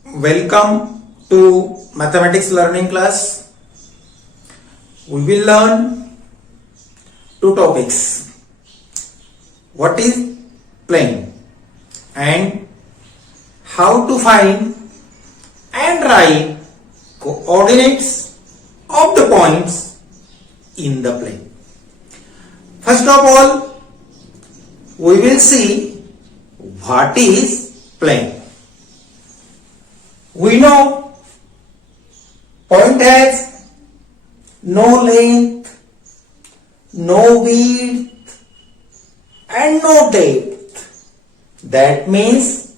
Welcome to mathematics learning class. We will learn two topics. What is plane and how to find and write coordinates of the points in the plane. First of all, we will see what is plane. We know point has no length, no width and no depth. That means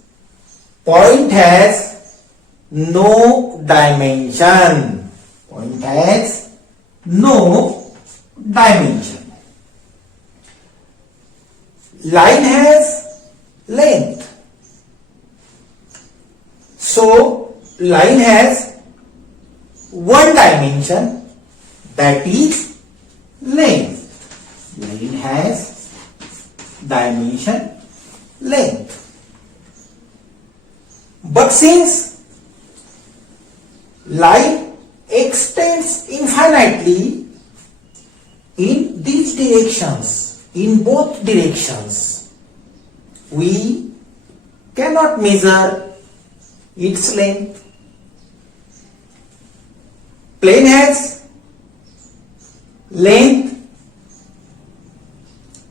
point has no dimension. Point has no dimension. Line has length. So line has one dimension, that is length. Line has dimension length. But since line extends infinitely in these directions, in both directions, we cannot measure its length. Plane has length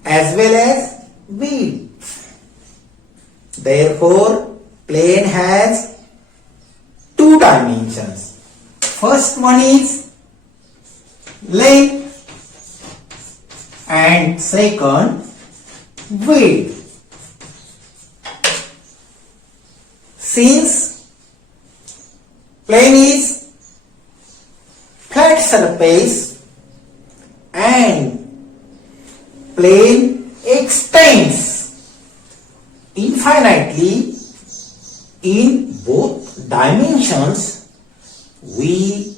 as well as width. Therefore, plane has two dimensions. First one is length and second width. Since plane is flat surface and plane extends infinitely in both dimensions, we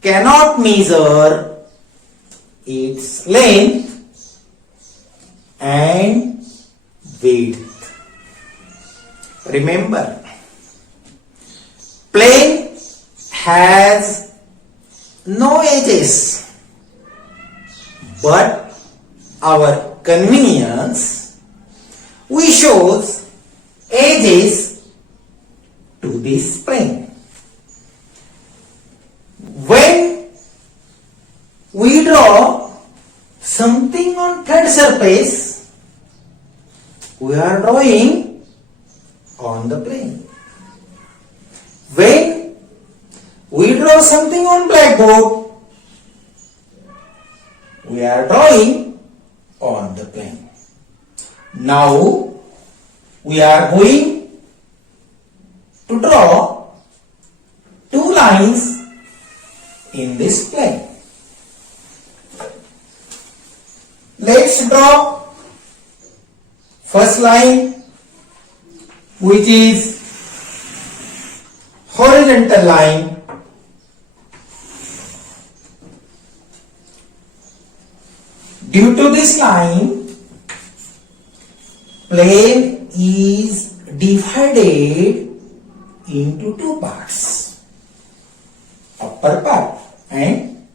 cannot measure its length and width. Remember, plane has no edges, but our convenience, we shows edges to this plane. When we draw something on flat surface, we are drawing on the plane. When we draw something on blackboard, we are drawing on the plane. Now we are going to draw two lines in this plane. Let's draw first line, which is horizontal line. Due to this line, plane is divided into two parts, upper part and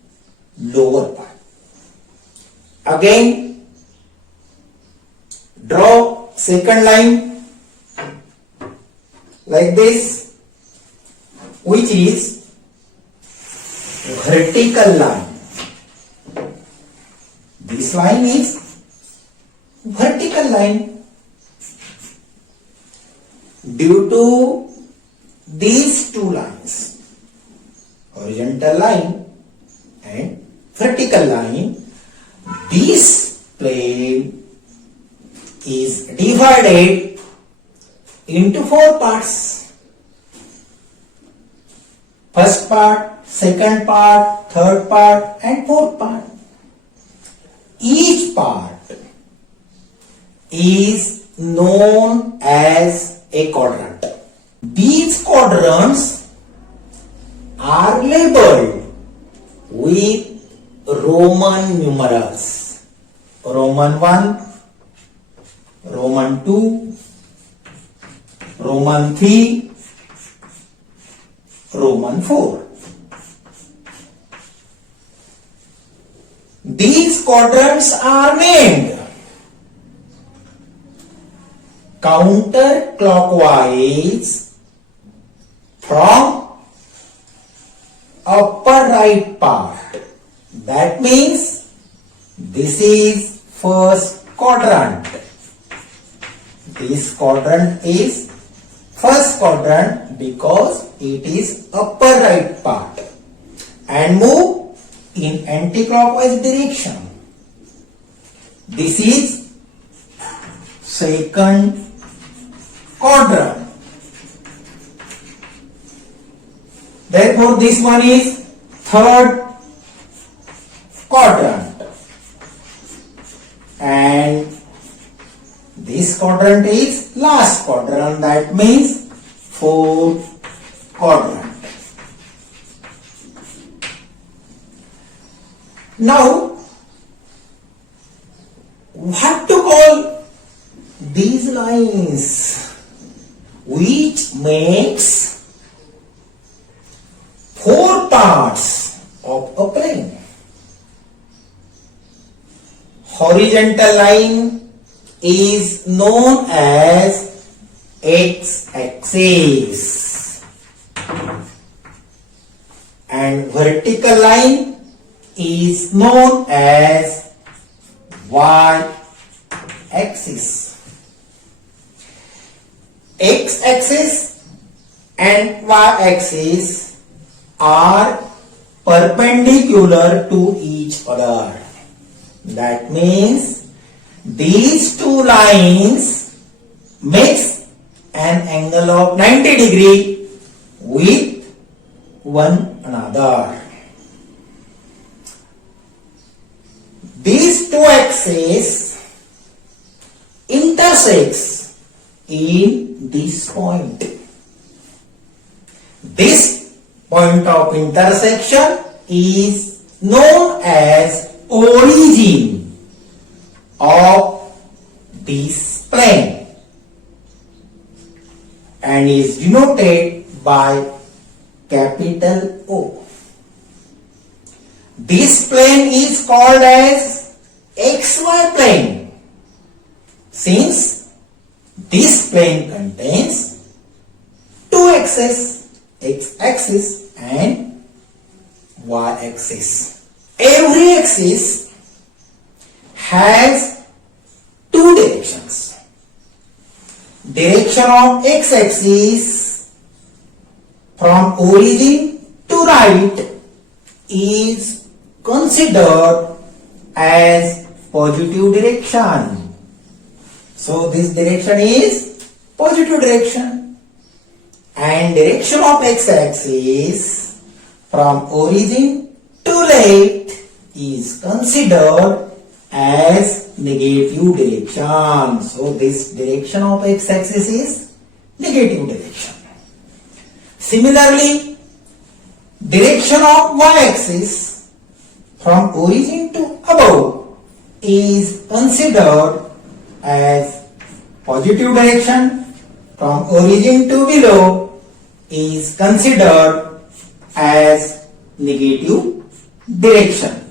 lower part. Again, draw second line like this, which is vertical line. This line is vertical line. Due to these two lines, horizontal line and vertical line, this plane is divided into four parts. First part, second part, third part and fourth part. Each part is known as a quadrant. These quadrants are labeled with Roman numerals. Roman 1, Roman 2, Roman 3, Roman 4. These quadrants are named counterclockwise from upper right part. That means this is first quadrant. This quadrant is first quadrant because it is upper right part, and move in anti-clockwise direction. This is second quadrant. Therefore, this one is third quadrant, and this quadrant is last quadrant. That means fourth quadrant. Now, what to call these lines which makes four parts of a plane? Horizontal line is known as x-axis, and vertical line is known as y-axis. X-axis and y-axis are perpendicular to each other. That means these two lines makes an angle of 90 degree with one another. These two axes intersects in this point. This point of intersection is known as origin of this plane and is denoted by capital O. This plane is called as XY plane since this plane contains two axes, x-axis and y-axis. Every axis has two directions. Direction of x-axis from origin to right is considered as positive direction. So this direction is positive direction, and direction of x-axis from origin to left is considered as negative direction. So this direction of x-axis is negative direction. Similarly, direction of y-axis from origin to above is considered as positive direction. From origin to below is considered as negative direction.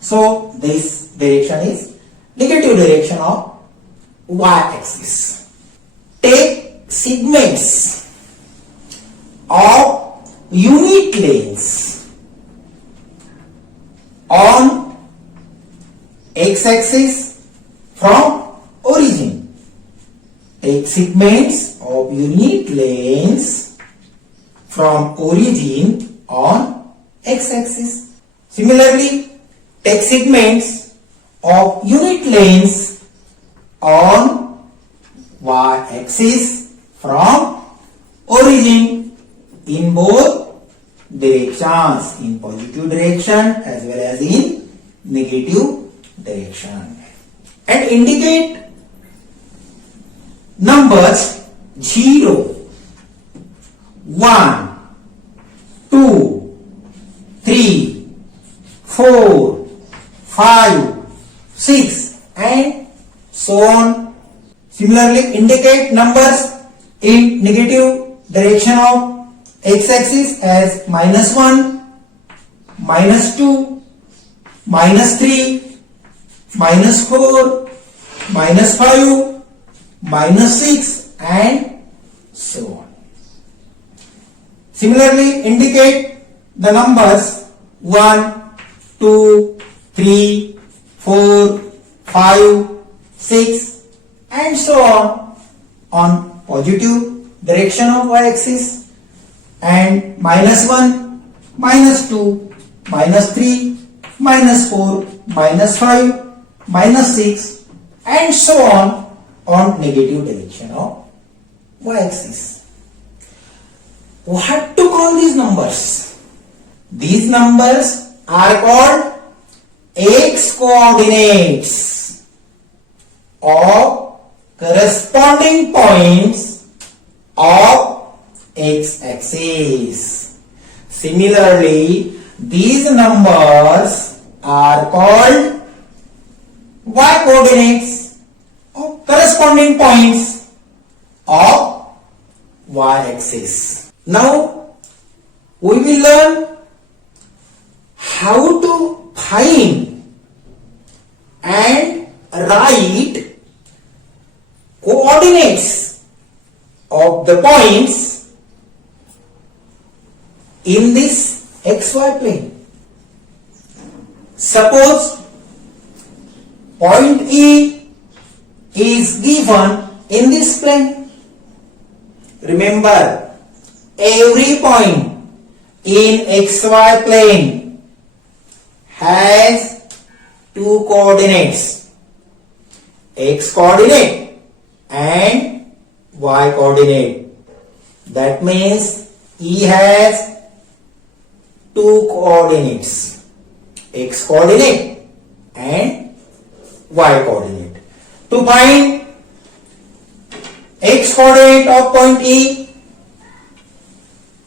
So this direction is negative direction of y-axis. Take segments of unit lengths on x-axis from origin. Take segments of unit lengths from origin on x-axis. Similarly, take segments of unit lengths on y-axis from origin in both directions, in positive direction as well as in negative direction, and indicate numbers 0, 1, 2, 3, 4, 5, 6 and so on. Similarly, indicate numbers in negative direction of x-axis as -1, -2, -3, -4, -5, -6 and so on. Similarly, indicate the numbers 1, 2, 3, 4, 5, 6 and so on positive direction of y-axis, and -1, -2, -3, -4, -5, -6 and so on negative direction of y-axis. What to call these numbers? These numbers are called x coordinates of corresponding points of x-axis. Similarly, these numbers are called y coordinates of corresponding points of y-axis. Now, we will learn how to find and write coordinates of the points in this xy plane. Suppose point E is given in this plane. Remember, every point in xy plane has two coordinates, x coordinate and y coordinate. That means E has two coordinates, x coordinate and y coordinate. To find x coordinate of point E,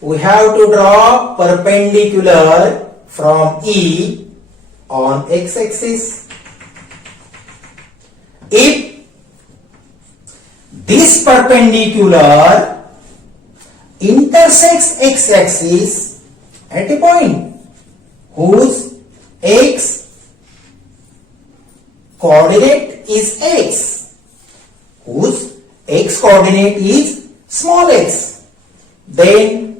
we have to draw perpendicular from E on x-axis. If this perpendicular intersects x-axis at a point whose x coordinate is x, whose x coordinate is small x, then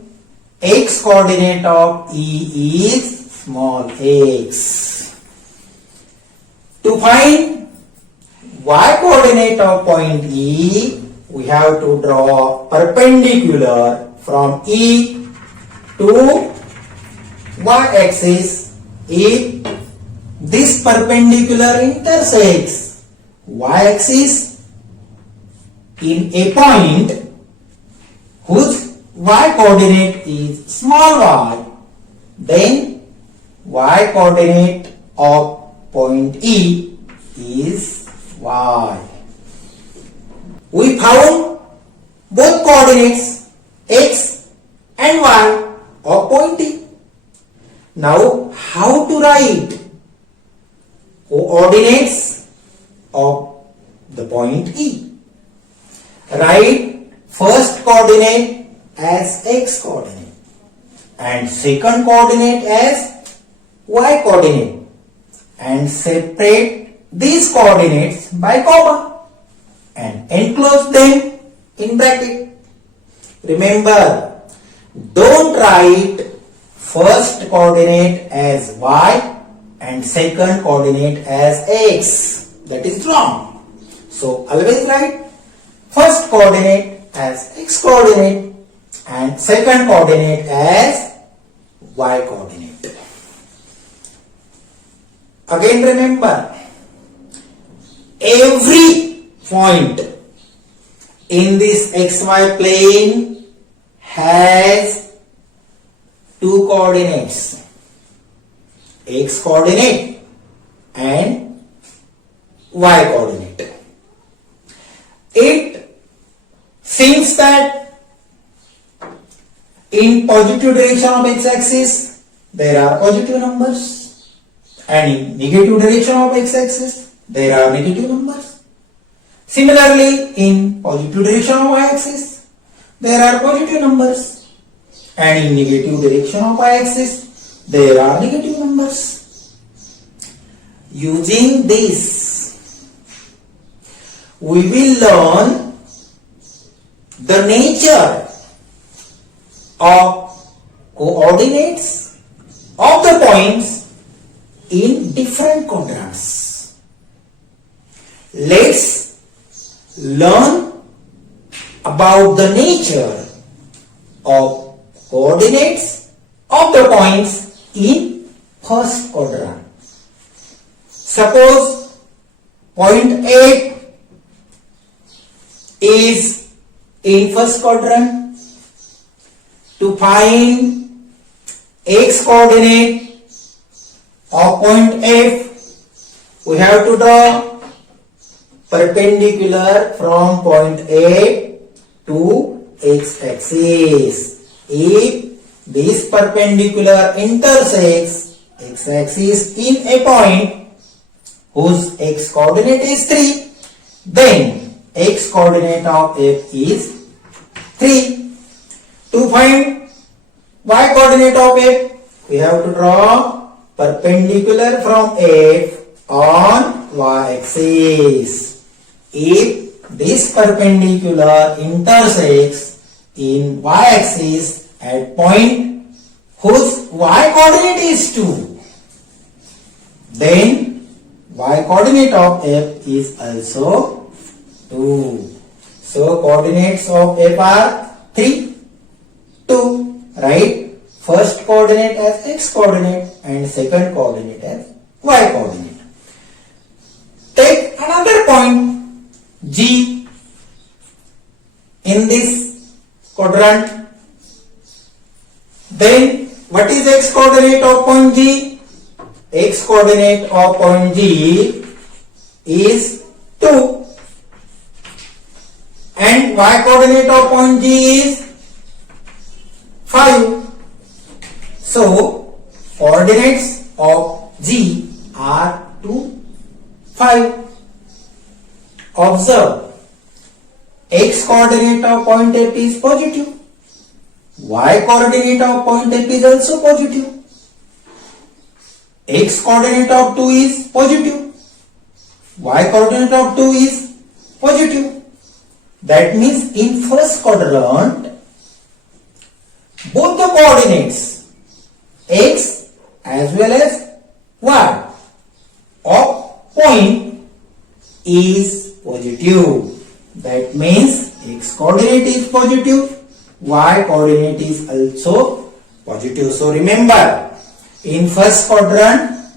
x coordinate of E is small x. To find y coordinate of point E, we have to draw perpendicular from E to y-axis. If this perpendicular intersects y-axis in a point whose y coordinate is small y, then y coordinate of point E is y. We found both coordinates x and y of point E. Now, how to write coordinates of the point E? Write first coordinate as x coordinate and second coordinate as y coordinate, and separate these coordinates by comma and enclose them in bracket. Remember, don't write first coordinate as y and second coordinate as x. That is wrong. So always write first coordinate as x coordinate and second coordinate as y coordinate. Again remember, every point in this xy plane has two coordinates, x coordinate and y coordinate. It seems that in positive direction of x-axis there are positive numbers, and in negative direction of x-axis there are negative numbers. Similarly, in positive direction of y-axis there are positive numbers, and in negative direction of y-axis there are negative numbers. Using this, we will learn the nature of coordinates of the points in different quadrants. Let's learn about the nature of coordinates of the points in first quadrant. Suppose point A is in first quadrant. To find x coordinate of point F, we have to draw perpendicular from point A to x axis. If this perpendicular intersects x axis in a point whose x coordinate is 3, then x coordinate of F is 3. To find y coordinate of F, we have to draw perpendicular from F on y axis. If this perpendicular intersects in y axis at point whose y coordinate is 2, then y coordinate of F is also 2. So coordinates of F are 3, 2, right? First coordinate as x coordinate and second coordinate as y coordinate. Take another point G in this quadrant. Then what is x coordinate of point G? X coordinate of point G is 2 and y coordinate of point G is 5. So coordinates of G are 2, 5. Observe, x coordinate of point F is positive, y coordinate of point F is also positive, x coordinate of 2 is positive, y coordinate of 2 is positive. That means in first quadrant both the coordinates x as well as y of point is positive. That means x coordinate is positive, y coordinate is also positive. So remember, in first quadrant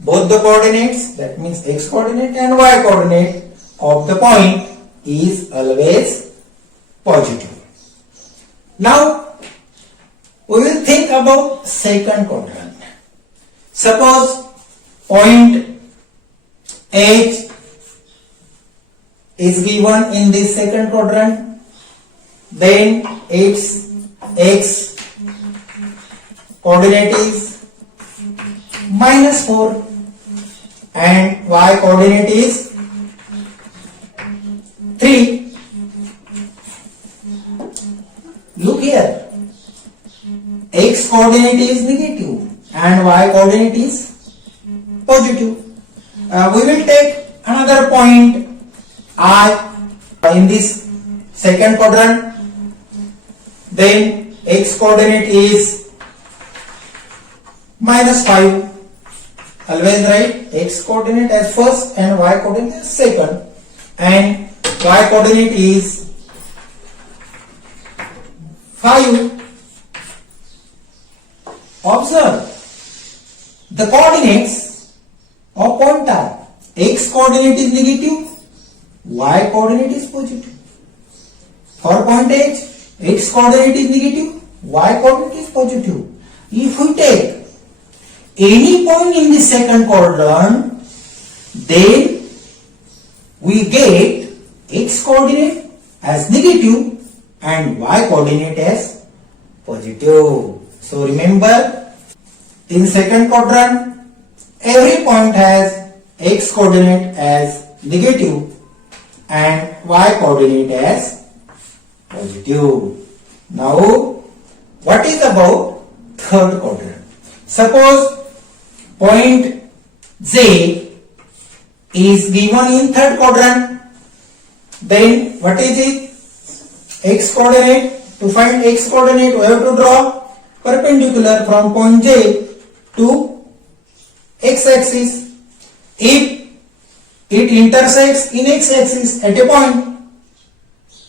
both the coordinates, that means x coordinate and y coordinate of the point is always positive. Now we will think about second quadrant. Suppose point H is given in this second quadrant, then its x coordinate is -4 and y coordinate is 3. Look here, x coordinate is negative and y coordinate is positive. We will take another point I in this second quadrant, then x coordinate is -5. Always write x coordinate as first and y coordinate as second, and y coordinate is 5. Observe, the coordinates of point are x coordinate is negative, y coordinate is positive. For point H, x coordinate is negative, y coordinate is positive. If we take any point in the second quadrant, then we get x coordinate as negative and y coordinate as positive. So remember, in second quadrant every point has x coordinate as negative and y coordinate as positive. Now What is about third quadrant? Suppose point J is given in third quadrant. Then what is it? X coordinate. To find x coordinate, we have to draw perpendicular from point J to x axis. If it intersects in x axis at a point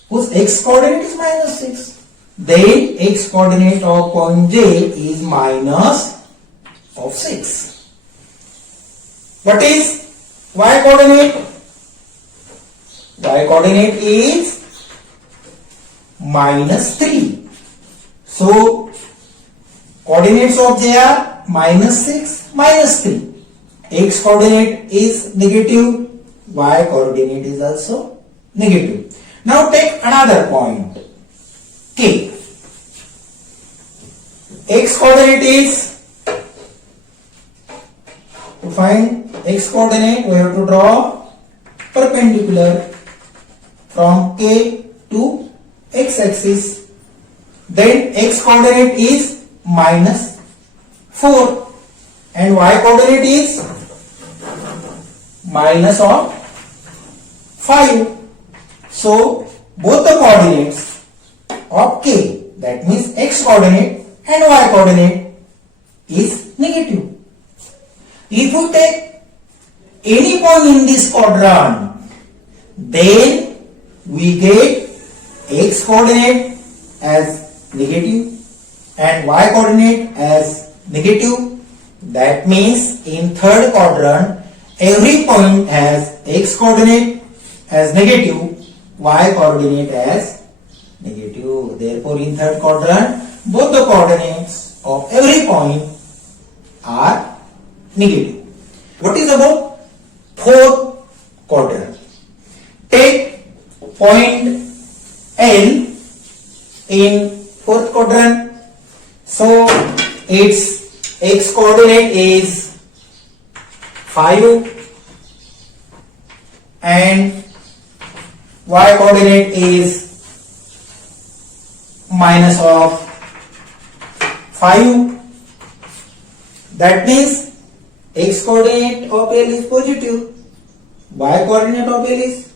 whose x coordinate is minus 6, then x coordinate of point J is minus of 6. What is y coordinate? Y coordinate is minus 3. So coordinates of J are minus 6, minus 3. X coordinate is negative, y coordinate is also negative. Now take another point K. X coordinate is, to find x coordinate we have to draw perpendicular from K to x axis. Then x coordinate is minus 4 and y coordinate is minus of 5. So both the coordinates of K, that means x coordinate and y coordinate, is negative. If you take any point in this quadrant, then we get x coordinate as negative and y coordinate as negative. That means in third quadrant every point has x coordinate as negative, y coordinate as negative. Therefore in third quadrant both the coordinates of every point are negative. What is about fourth quadrant? Take point L in fourth quadrant. So its x coordinate is 5 and y coordinate is minus of 5. That means x coordinate of L is positive, y coordinate of L is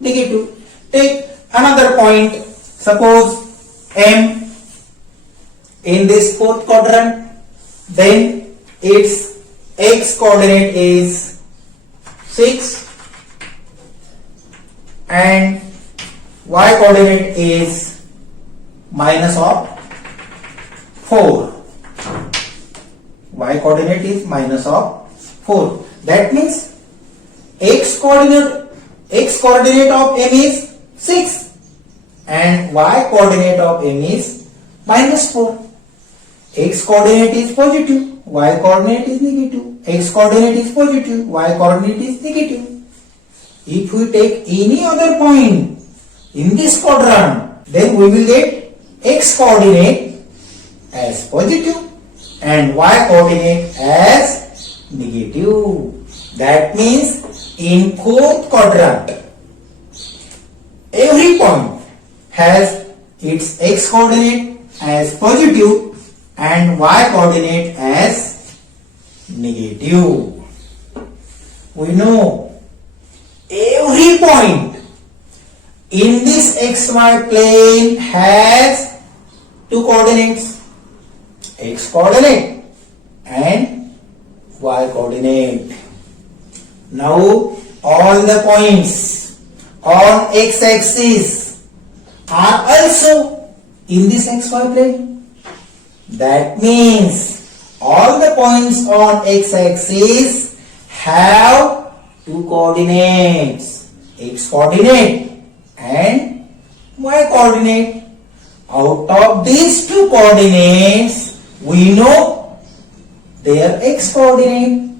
negative. Take another point, suppose M in this fourth quadrant, then its x coordinate is 6 and y coordinate is minus of 4. Y coordinate is minus of 4. That means x coordinate of M is 6 and y coordinate of M is minus 4. X coordinate is positive, y coordinate is negative. X coordinate is positive, y coordinate is negative. If we take any other point in this quadrant, then we will get x coordinate as positive and y coordinate as negative. That means in fourth quadrant every point has its x coordinate as positive and y coordinate as negative. We know every point in this xy plane has two coordinates, x coordinate and y coordinate. Now all the points on x axis are also in this xy plane. That means all the points on x axis have two coordinates, x coordinate and y coordinate. Out of these two coordinates we know their x coordinate.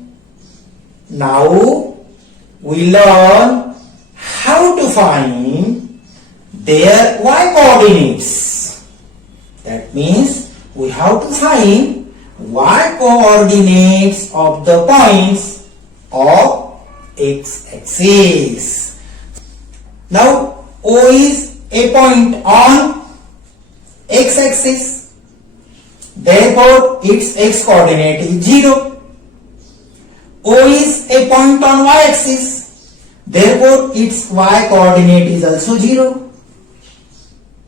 Now we learn how to find their y coordinates. That means we have to find y coordinates of the points of x axis. Now O is a point on x axis Therefore, its x coordinate is 0. O is a point on y-axis. Therefore, its y coordinate is also 0.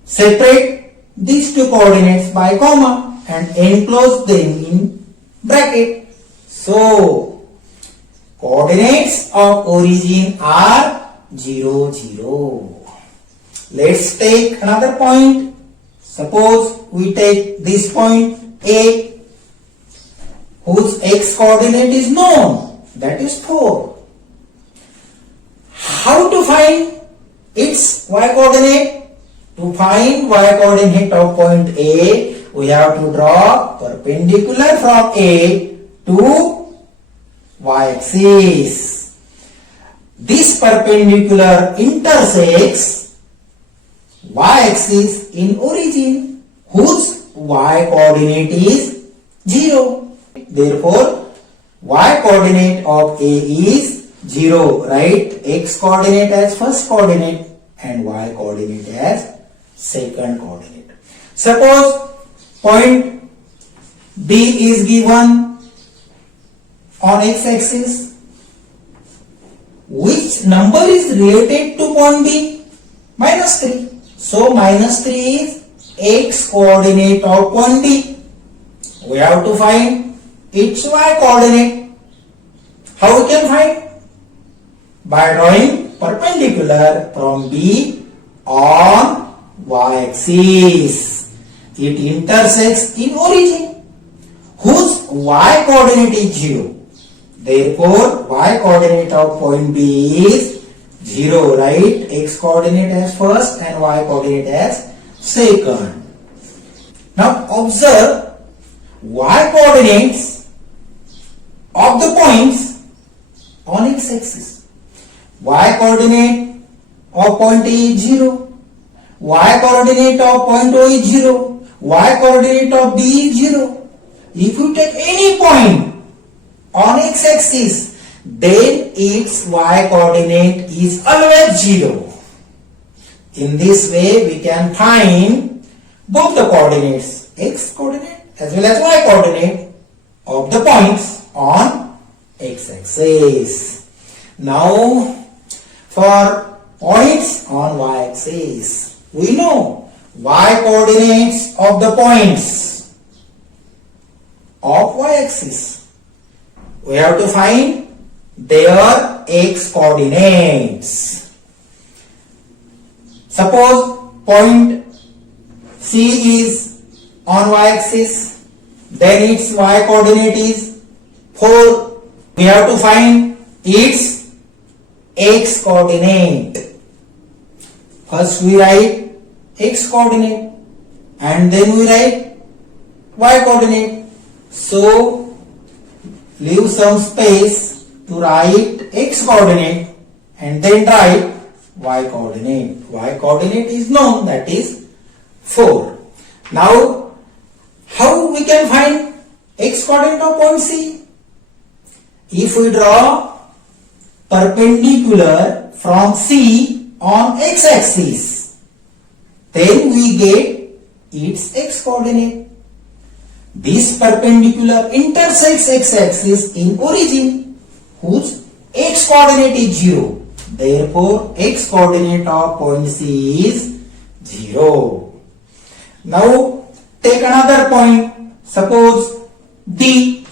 Separate these two coordinates by comma and enclose them in bracket. So, coordinates of origin are 0, 0. Let's take another point. Suppose we take this point A, whose x coordinate is known, that is 4. How to find its y coordinate? To find y coordinate of point A, we have to draw perpendicular from A to y-axis. This perpendicular intersects y-axis in origin, whose y coordinate is 0. Therefore, y coordinate of A is 0. Write x coordinate as first coordinate and y coordinate as second coordinate. Suppose point B is given on x-axis. Which number is related to point B? -3. So -3 is x coordinate of point B. We have to find its y coordinate. How we can find? By drawing perpendicular from B on y-axis. It intersects in origin, whose y coordinate is 0. Therefore, y coordinate of point B is 0. Write x coordinate as first and y coordinate as second. Now observe y coordinates of the points on x-axis. Y coordinate of point A is 0. Y coordinate of point O is 0. Y coordinate of B is 0. If you take any point on x-axis, then its y coordinate is always 0. In this way, we can find both the coordinates, x coordinate as well as y coordinate of the points on x-axis. Now, for points on y-axis, we know y coordinates of the points of y-axis. We have to find their x coordinates. Suppose point C is on y-axis, then its y coordinate is 4. We have to find its x coordinate. First we write x coordinate and then we write y coordinate. So leave some space to write x coordinate and then write y coordinate. Y coordinate is known, that is 4. Now how we can find x coordinate of point C? If we draw perpendicular from C on x-axis, then we get its x coordinate. This perpendicular intersects x-axis in origin, whose x coordinate is 0. Therefore, x coordinate of point C is 0. Now take another point. Suppose D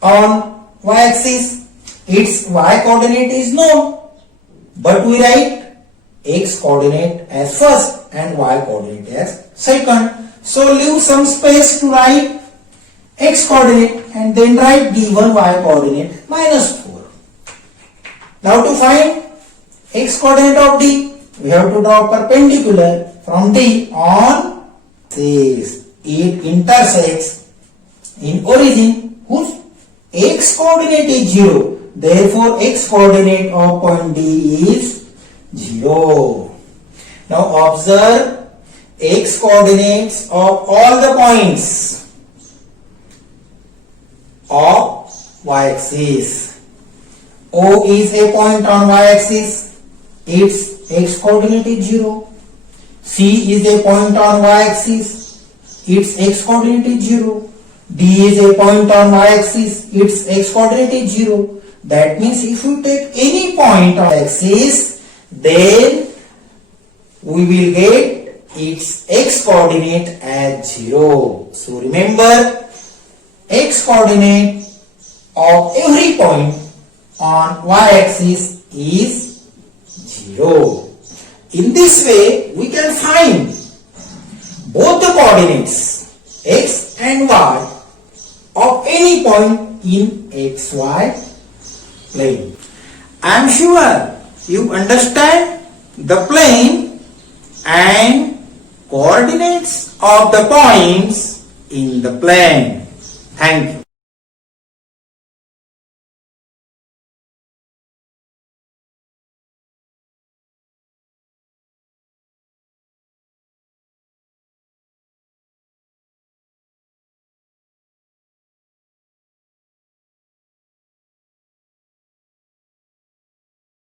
on y-axis. Its y coordinate is known, but we write x coordinate as first and y coordinate as second. So leave some space to write x coordinate and then write given y coordinate -4. Now to find x coordinate of D, we have to draw perpendicular from D on this. It intersects in origin, whose x coordinate is 0. Therefore, x coordinate of point D is 0. Now observe x coordinates of all the points of y-axis. O is a point on y-axis. Its x coordinate is 0. C is a point on y-axis. its x coordinate is 0. D is a point on y-axis, its x coordinate is 0. That means if you take any point on axis, then we will get its x coordinate as 0. So remember, x coordinate of every point on y-axis is 0. In this way, we can find both the coordinates x and y of any point in xy plane. I am sure you understand the plane and coordinates of the points in the plane. Thank you.